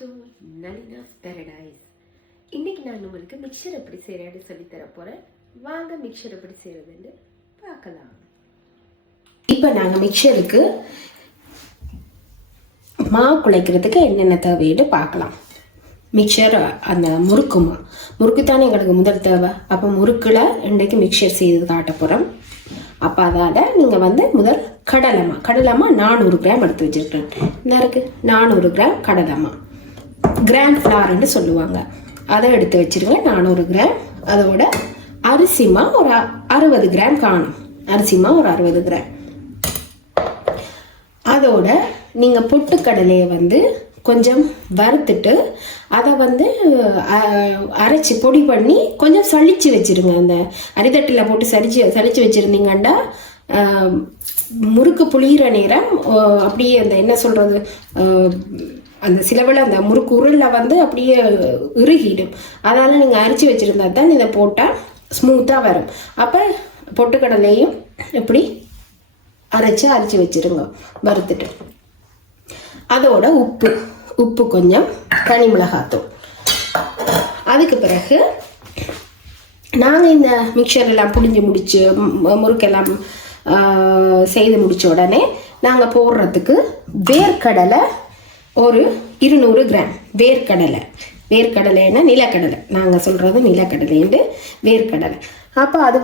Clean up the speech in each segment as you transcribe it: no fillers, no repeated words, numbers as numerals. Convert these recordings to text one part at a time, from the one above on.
To நளினாஸ் paradise. இன்னைக்கு நான் உங்களுக்கு மிக்சர் எப்படி செய்யறேன்னு சொல்லித்தர போகிறேன். வாங்க மிக்சர் எப்படி செய்யறதுன்னு பார்க்கலாம். இப்போ நாங்கள் மிக்சருக்கு மாவு குழைக்கிறதுக்கு என்னென்ன தேவைன்னு பார்க்கலாம். மிக்சர் அந்த முறுக்கு தானே எங்களுக்கு முதல் தேவை. அப்போ முறுக்கில் இன்றைக்கு மிக்சர் செய்து காட்ட போகிறோம். அப்போ அதால் நீங்கள் முதல் கடலைமா 400 கிராம் எடுத்து வச்சுருக்கேன். என்ன இருக்குது? 400 கிராம் கடலைமா, கிராம் ஃப்ளார்ன்னு சொல்லுவாங்க, அதை எடுத்து வச்சுருங்க 400 கிராம். அதோட அரிசிமா ஒரு 60 கிராம் காணும். அரிசிமா ஒரு 60 கிராம். அதோட நீங்கள் பொட்டுக்கடலையை கொஞ்சம் வறுத்துட்டு அதை அரைச்சி பொடி பண்ணி கொஞ்சம் சளிச்சு வச்சுருங்க. அந்த அரிதட்டில் போட்டு சளிச்சு வச்சுருந்தீங்கன்னா முறுக்கு புளிகிற நேரம் அப்படியே அந்த என்ன சொல்கிறது, அந்த சிலவில் அந்த முறுக்கு உருளில் அப்படியே இறுகிடும். அதனால் நீங்கள் அரைச்சி வச்சுருந்தா தான் இதை போட்டால் ஸ்மூத்தாக வரும். அப்போ பொட்டுக்கடலையும் இப்படி அரைச்சி வச்சுருங்க வறுத்துட்டு. அதோட உப்பு கொஞ்சம், தனி மிளகாத்தூள். அதுக்கு பிறகு நாங்கள் இந்த மிக்சரெல்லாம் புளிஞ்சு முடிச்சு முறுக்கெல்லாம் செய்து முடித்த உடனே நாங்கள் போடுறதுக்கு வேர்க்கடலை ஒரு 200 கிராம். வேர்க்கடலைன்னா நிலக்கடலை, நாங்கள் சொல்கிறது நிலக்கடலைன்ட்டு வேர்க்கடலை. அப்போ அது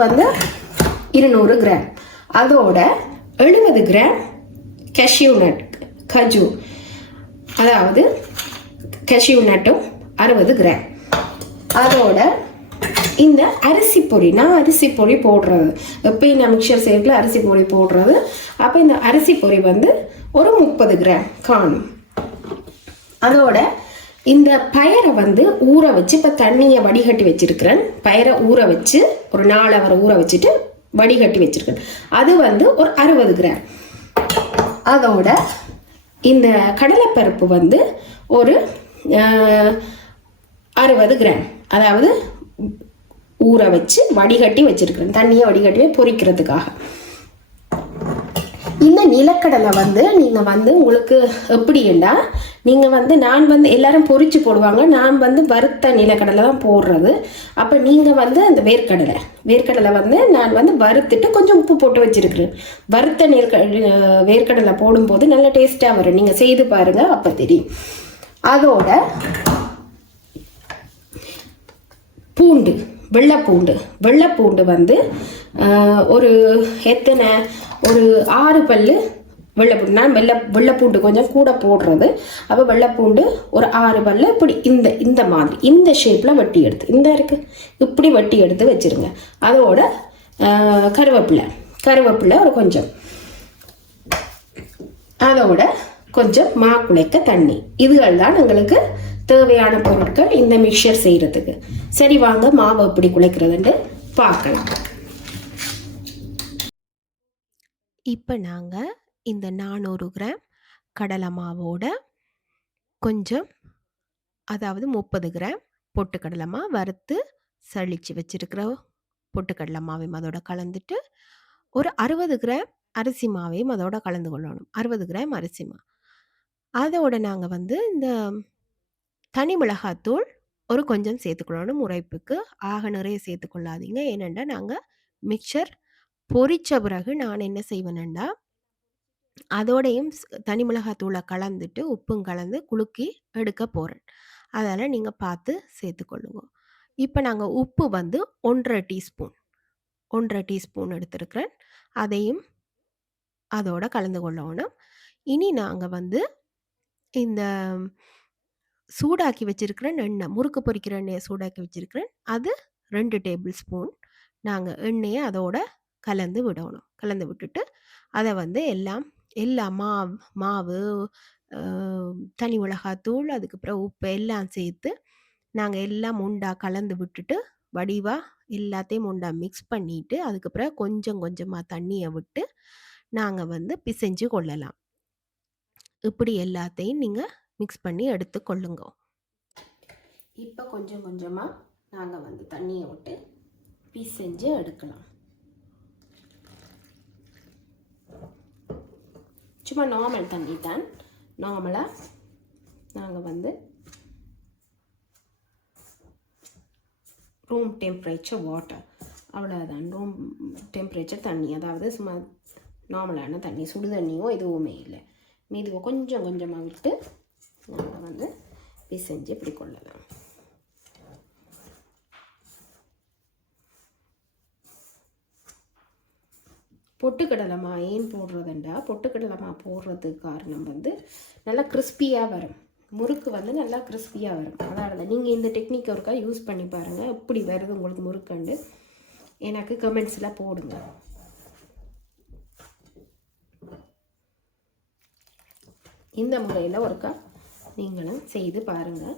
200 கிராம். அதோட 70 கிராம் கேஷ்யூ நட், கஜு, அதாவது கேஷ்யூ நட்டும் 60 கிராம். அதோட இந்த அரிசி பொடி, நான் அரிசி பொடி போடுறது எப்பயும் நான் மிக்சர் செய்யறதுல அரிசி பொடி போடுறது. அப்போ இந்த அரிசி பொடி ஒரு 30 கிராம் காணும். அதோட இந்த பயரை ஊற வச்சு, இப்போ தண்ணியை வடிகட்டி வச்சிருக்கிறேன். பயரை ஊற வச்சு ஒரு 4 ஹவர் ஊற வச்சுட்டு வடிகட்டி வச்சிருக்கேன். அது ஒரு 60 கிராம். அதோட இந்த கடலைப்பருப்பு ஒரு 60 கிராம், அதாவது ஊற வச்சு வடிகட்டி வச்சிருக்கிறேன், தண்ணியை வடிகட்டி பொரிக்கிறதுக்காக. இந்த நிலக்கடலை நீங்கள் உங்களுக்கு எப்படின்னா, நீங்கள் நான் எல்லாரும் பொரிச்சு போடுவாங்க, நான் வறுத்த நிலக்கடலை தான் போடுறது. அப்போ நீங்கள் அந்த வேர்க்கடலை நான் வறுத்துட்டு கொஞ்சம் உப்பு போட்டு வச்சிருக்கிறேன். வறுத்த வேர்க்கடலை போடும்போது நல்ல டேஸ்ட்டாக வரும். நீங்கள் செய்து பாருங்கள், அப்போ தெரியும். அதோட பூண்டு, வெள்ளைப்பூண்டு ஒரு எத்தனை, ஒரு 6 பல்லு வெள்ளைப்பூண்டு. நான் வெள்ளைப்பூண்டு கொஞ்சம் கூட போடுறது. அப்போ வெள்ளைப்பூண்டு ஒரு 6 பல்லு இப்படி இந்த மாதிரி இந்த ஷேப்பில் வெட்டி எடுத்து, இந்த இருக்குது இப்படி வெட்டி எடுத்து வச்சுருங்க. அதோட கருவேப்பிலை ஒரு கொஞ்சம், அதோட கொஞ்சம் குழைக்க தண்ணி. இதுகள் தான் எங்களுக்கு தேவையான பொருட்கள் இந்த மிக்சர் செய்கிறதுக்கு. சரி, வாங்க மாவை எப்படி குழைக்கிறதுன்னு பார்க்கலாம். இப்போ நாங்கள் இந்த 400 கிராம் கடலை மாவோட கொஞ்சம், அதாவது 30 கிராம் பொட்டுக்கடலை மாவு வறுத்து சளிச்சு வச்சிருக்கிற பொட்டுக்கடலை மாவையும் அதோட கலந்துட்டு ஒரு 60 கிராம் அரிசி மாவையும் அதோட கலந்து கொள்ளணும். 60 கிராம் அரிசி மா. அதோட நாங்கள் இந்த தனி மிளகாத்தூள் ஒரு கொஞ்சம் சேர்த்துக்கொள்ளணும் உரைப்புக்கு. ஆக நிறைய சேர்த்துக்கொள்ளாதீங்க. ஏனெண்டா நாங்கள் மிக்சர் பொரிச்ச பிறகு நான் என்ன செய்வேன்டா, அதோடையும் தனி மிளகாத்தூளை கலந்துட்டு உப்பும் கலந்து குலுக்கி எடுக்க போகிறேன். அதனால் நீங்கள் பார்த்து சேர்த்துக்கொள்ளுங்க. இப்போ நாங்கள் உப்பு 1.5 டீஸ்பூன் எடுத்துருக்கிறேன். அதையும் அதோட கலந்து கொள்ளணும். இனி நாங்கள் இந்த சூடாக்கி வச்சிருக்கிறேன் எண்ணெய், முறுக்கு பொரிக்கிற எண்ணெயை சூடாக்கி வச்சிருக்கிறேன். அது 2 டேபிள் ஸ்பூன் நாங்கள் எண்ணெயை அதோட கலந்து விடணும். கலந்து விட்டுட்டு அதை எல்லா மாவு தனி மிளகாத்தூள், அதுக்கப்புறம் உப்பு எல்லாம் சேர்த்து நாங்கள் எல்லாம் உண்டா கலந்து விட்டுட்டு வடிவாக எல்லாத்தையும் உண்டா மிக்ஸ் பண்ணிவிட்டு அதுக்கப்புறம் கொஞ்சம் கொஞ்சமாக தண்ணியை விட்டு நாங்கள் பிசைஞ்சு கொள்ளலாம். இப்படி எல்லாத்தையும் நீங்கள் மிக்ஸ் பண்ணி எடுத்துக்கொள்ளுங்க. இப்போ கொஞ்சம் கொஞ்சமாக நாங்கள் தண்ணியை விட்டு பிசைஞ்சு எடுக்கலாம். சும்மா நார்மல் தண்ணி தான். நார்மலாக நாங்கள் ரூம் டெம்பரேச்சர் வாட்டர், அவ்வளோதான். ரூம் டெம்பரேச்சர் தண்ணி, அதாவது சும்மா நார்மலான தண்ணி, சுடு தண்ணியோ எதுவுமே இல்லை. மீதுவை கொஞ்சம் கொஞ்சமாக விட்டு நம்ம வந்து பிசைஞ்சு இப்படி கொள்ளலாம். பொட்டுக்கடலைமா ஏன் போடுறதுண்டா, பொட்டுக்கடலைமா போடுறதுக்கு காரணம் வந்து நல்லா கிறிஸ்பியாக வரும், முறுக்கு வந்து நல்லா கிறிஸ்பியாக வரும். அதாவது நீங்கள் இந்த டெக்னிக் ஒருக்கா யூஸ் பண்ணி பாருங்கள், எப்படி வருது உங்களுக்கு முறுக்கண்டு எனக்கு கமெண்ட்ஸில் போடுங்க. இந்த முறையில் ஒருக்கா நீங்களும் செய்து பாருங்கள்.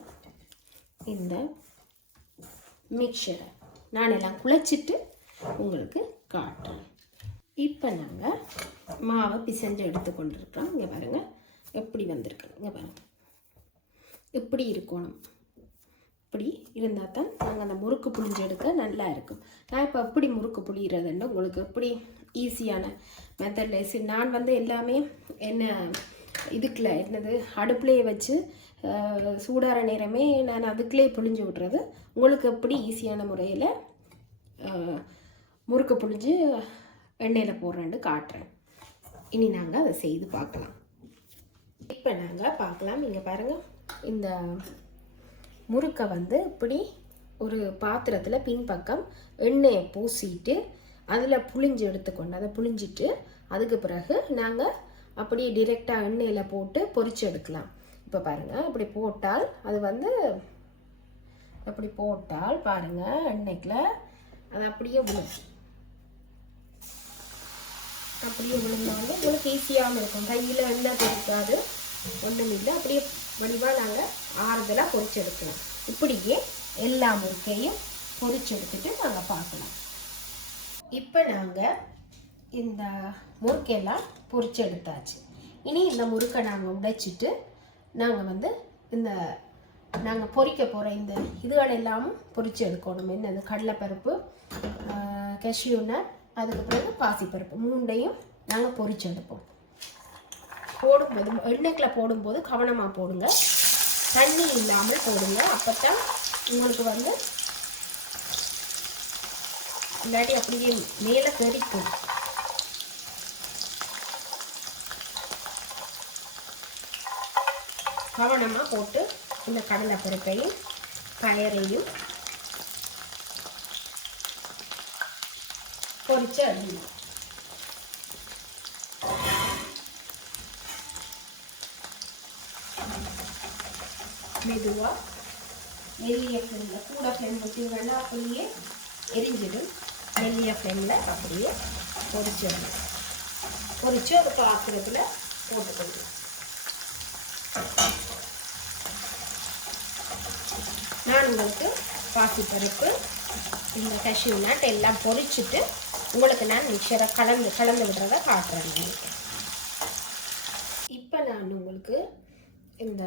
இந்த மிக்சரை நான் எல்லாம் குழைச்சிட்டு உங்களுக்கு காட்டுறேன். இப்போ நாங்கள் மாவை பிசைஞ்சு எடுத்து கொண்டிருக்கிறோம். இங்கே பாருங்கள் எப்படி வந்திருக்கு. இங்கே பாருங்கள் இப்படி இருக்கணும். இப்படி இருந்தால் தான் நாங்கள் அந்த முறுக்கு புளிஞ்சு எடுக்க நல்லா இருக்கும். நான் இப்போ எப்படி முறுக்கு புளிகிறதுன்னு உங்களுக்கு எப்படி ஈஸியான மெத்தடில் நான் வந்து எல்லாமே என்ன இதுக்குள்ள என்னது அடுப்புலேயே வச்சு சூடார நேரமே நான் அதுக்குள்ளேயே புளிஞ்சு விட்றது. உங்களுக்கு எப்படி ஈஸியான முறையில் முறுக்கு புளிஞ்சு எண்ணெயில் போடுறேன்னு காட்டுறேன். இனி நாங்கள் அதை செய்து பார்க்கலாம். இப்போ நாங்கள் பார்க்கலாம். இங்கே பாருங்கள், இந்த முறுக்கை வந்து இப்படி ஒரு பாத்திரத்தில் பின்பக்கம் எண்ணெயை பூசிட்டு அதில் புளிஞ்சு எடுத்துக்கொண்டு அதை புளிஞ்சிட்டு அதுக்கு பிறகு நாங்கள் அப்படியே டிரெக்டாக எண்ணெயில் போட்டு பொரிச்சு எடுக்கலாம். இப்போ பாருங்கள் அப்படி போட்டால் அது வந்து அப்படி போட்டால் பாருங்கள் எண்ணெய்க்குள்ள அது அப்படியே விழும். அப்படியே விழுந்தாலும் உங்களுக்கு ஈஸியாகவும் இருக்கும், கையில் எண்ணெய் பொறிக்காது, ஒன்றும் இல்லை. அப்படியே வடிவாக நாங்கள் ஆறுதலாக பொரிச்சு எடுக்கலாம். இப்படியே எல்லா முறுக்கையும் பொரிச்சு எடுத்துட்டு நாங்கள் பார்க்கலாம். இப்போ நாங்கள் இந்த முறுக்கையெல்லாம் பொரிச்சு எடுத்தாச்சு. இனி இந்த முறுக்கை நாங்கள் உடைச்சிட்டு நாங்கள் வந்து இந்த நாங்கள் பொரிக்க போகிற இந்த இதுகளெல்லாமும் பொரிச்சு எடுக்கணும். என்னது கடலைப்பருப்பு, கேஷ்யூ நட், அதுக்கு பிறகு பாசிப்பருப்பு, மூண்டையும் நாங்கள் பொரிச்சு எடுப்போம். போடும்போது எண்ணெய்க்குள்ள போடும்போது கவனமாக போடுங்க, தண்ணி இல்லாமல் போடுங்க. அப்போ தான் உங்களுக்கு வந்து இல்லாட்டி அப்படியே மேலே தெரிக்கும். கவனமாக போட்டு இந்த கடலைப்பருப்பையும் பயரையும் பொரிச்சு எடுக்கணும். மெதுவாக மெல்லிய ஃப்ளேமில், கூட ஃப்ளேம் வச்சிங்கன்னா அப்படியே எரிஞ்சிடும். மெல்லிய ஃப்ளேமில் அப்படியே பொரிச்சிடணும். பொரிச்சு ஒரு பாத்திரத்தில் போட்டுக்கணும். நான் உங்களுக்கு பாசிப்பருப்பு, இந்த கேஷ்யூ நட் எல்லாம் பொரிச்சுட்டு உங்களுக்கு நான் மிக்சரை கலந்து விடுறத காட்டுறேன். இப்போ நான் உங்களுக்கு இந்த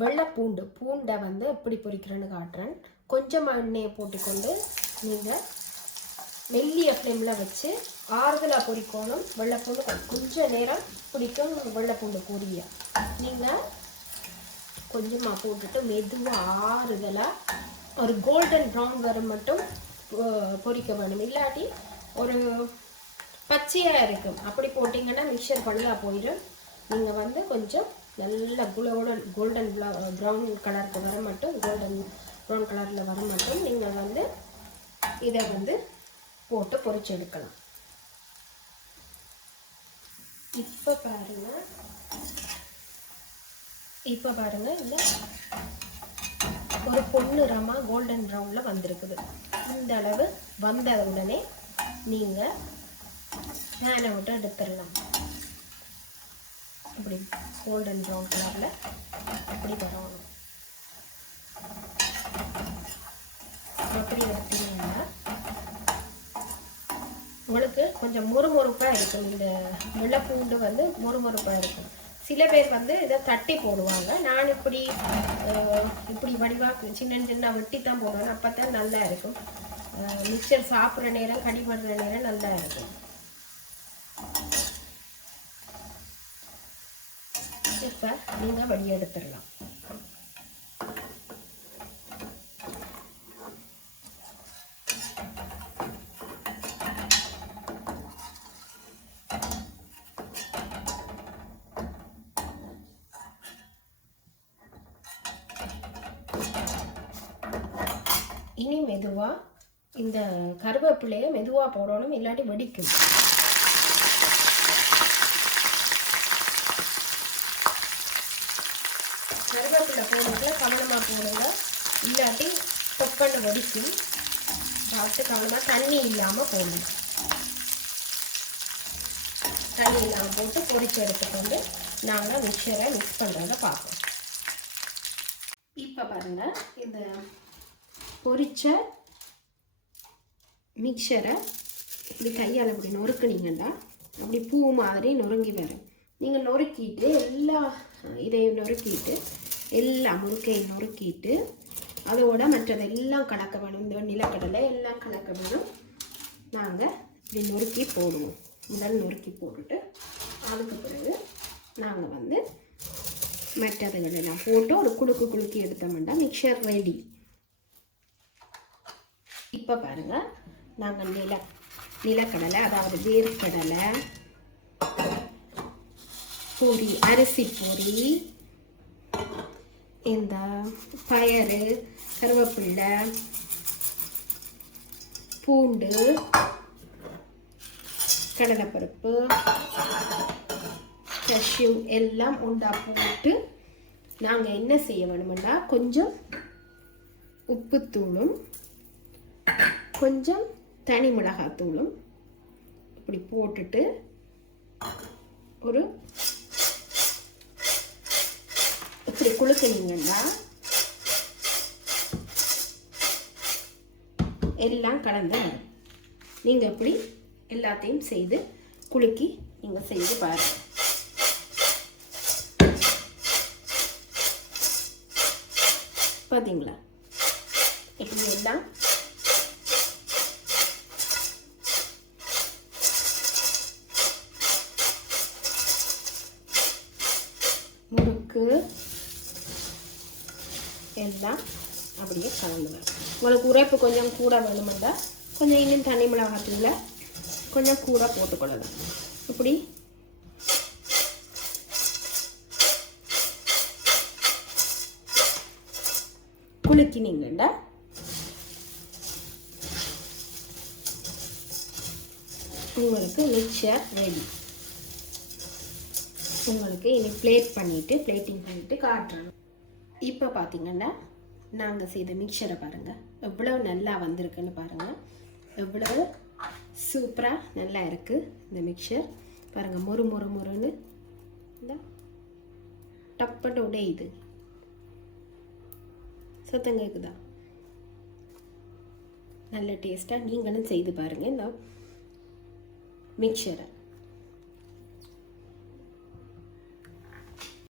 வெள்ளை பூண்டை வந்து எப்படி பொரிக்கிறேன்னு காட்டுறேன். கொஞ்சமாக எண்ணெயை போட்டுக்கொண்டு நீங்கள் மெல்லிய ஃப்ளேமில் வச்சு ஆறுதலாக பொரிக்கணும். வெள்ளைப்பூண்டு கொஞ்சம் நேரம் பிடிக்கும். வெள்ளைப்பூண்டு பொரிய நீங்கள் கொஞ்சமாக போட்டுட்டு மெதுவாக ஆறுதலாக ஒரு கோல்டன் ப்ரௌன் வர மட்டும் பொரிக்க வேணும். இல்லாட்டி ஒரு பச்சையாக இருக்கும். அப்படி போட்டிங்கன்னா மிக்சர் பழுதாக போயிடும். நீங்கள் வந்து கொஞ்சம் நல்ல கோல்டன் ப்ரௌன் கலருக்கு வர மட்டும், கோல்டன் ப்ரௌன் கலரில் வர மட்டும் நீங்கள் வந்து இதை வந்து போட்டு பொரிச்சு எடுக்கலாம். இப்போ பாருங்க இந்த ஒரு பொன்னிறமாக கோல்டன் ப்ரௌனில் வந்திருக்குது. இந்த அளவு வந்த உடனே நீங்கள் பேனை விட்டு எடுத்துடலாம். அப்படி கோல்டன் ப்ரௌன் கலரில் அப்படி வரணும். அப்படி எடுத்தீங்கன்னா உங்களுக்கு கொஞ்சம் மொறுமொறுப்பாக இருக்கும். இந்த வெள்ளைப்பூண்டு வந்து மொறுமொறுப்பாக இருக்கும். சில பேர் வந்து இதை தட்டி போடுவாங்க. நான் இப்படி வடிவாக சின்ன வெட்டி தான் போடுவேன். அப்போ தான் நல்லா இருக்கும். மிக்சர் சாப்பிட்ற நேரம், கடிபடுற நேரம் நல்லா இருக்கும். இப்போ நீங்கள் வடி எடுத்துடலாம். மெதுவாக இந்த கருவேப்பிலையை மெதுவாக போடணும், இல்லாட்டி வெடிக்கும். கருவேப்பிலை போடுறதுல கவனமாக போடுங்க, இல்லாட்டி தொப்பன்னு வெடிக்கும். பார்த்து கவனமாக தண்ணி இல்லாமல் போடணும். தண்ணி இல்லாமல் போட்டு பொரிச்சு எடுத்துக்கொண்டு நாங்கள் மிக்சரை மிக்ஸ் பண்ணுறத பார்ப்போம். இப்போ பாருங்கள், இந்த பொரிச்ச மிக்சரை இப்படி கையால் இப்படி நொறுக்குனீங்கன்னா அப்படி பூ மாதிரி நொறுங்கி வரும். நீங்கள் நொறுக்கிட்டு எல்லா இதையும் நொறுக்கிட்டு எல்லா முறுக்கையும் நொறுக்கிட்டு அதோட மற்றதெல்லாம் கலக்க வேணும். இந்த நிலக்கடலை எல்லாம் கலக்க வேணும். நாங்கள் இப்படி நொறுக்கி போடுவோம். முதல் நொறுக்கி போட்டுட்டு அதுக்கு பிறகு நாங்கள் வந்து மற்றதுகளெல்லாம் போட்டு ஒரு குலுக்கி எடுத்தோம்னா மிக்சர் ரெடி. இப்போ பாருங்கள், நாங்கள் நிலக்கடலை, அதாவது வேர்க்கடலை பொரி, அரிசி பொரி, இந்த பயறு, கருவேப்பிலை, பூண்டு, கடலைப்பருப்பு, கஷ்யூ எல்லாம் உண்டா போட்டு நாங்கள் என்ன செய்ய வேணும்னா கொஞ்சம் உப்புத்தூளும் கொஞ்சம் தனி மிளகாத்தூளும் இப்படி போட்டுட்டு ஒரு இப்படி குலுக்குனீங்கன்னா எல்லாம் கலந்து வரும். நீங்கள் இப்படி எல்லாத்தையும் செய்து குலுக்கி நீங்கள் செய்து பாருங்கள். பார்த்தீங்களா, இப்படி எல்லாம் முறுக்கு எல்லாம் அப்படியே கலந்து வரும். உங்களுக்கு உரைப்பு கொஞ்சம் கூட வேணுமெண்டா கொஞ்சம் இன்னும் தனி மிளகாத்தூளை கொஞ்சம் கூட போட்டுக்கொள்ளலாம். இப்படி குலுக்கினீங்கண்டா உங்களுக்கு மிக்சர் ரெடி. உங்களுக்கு இனி பிளேட்டிங் பண்ணிட்டு காட்டுறோம். இப்போ பார்த்தீங்கன்னா நாங்கள் செய்த மிக்சரை பாருங்கள், எவ்வளோ நல்லா வந்திருக்குன்னு பாருங்கள். எவ்வளோ சூப்பராக நல்லா இருக்குது இந்த மிக்சர். பாருங்கள், மொறுன்னு இந்த டப்பட்டு உடையுது. சத்தம் கேட்குதா? நல்ல டேஸ்ட்டாக நீங்களும் செய்து பாருங்கள் இந்த மிக்சரை.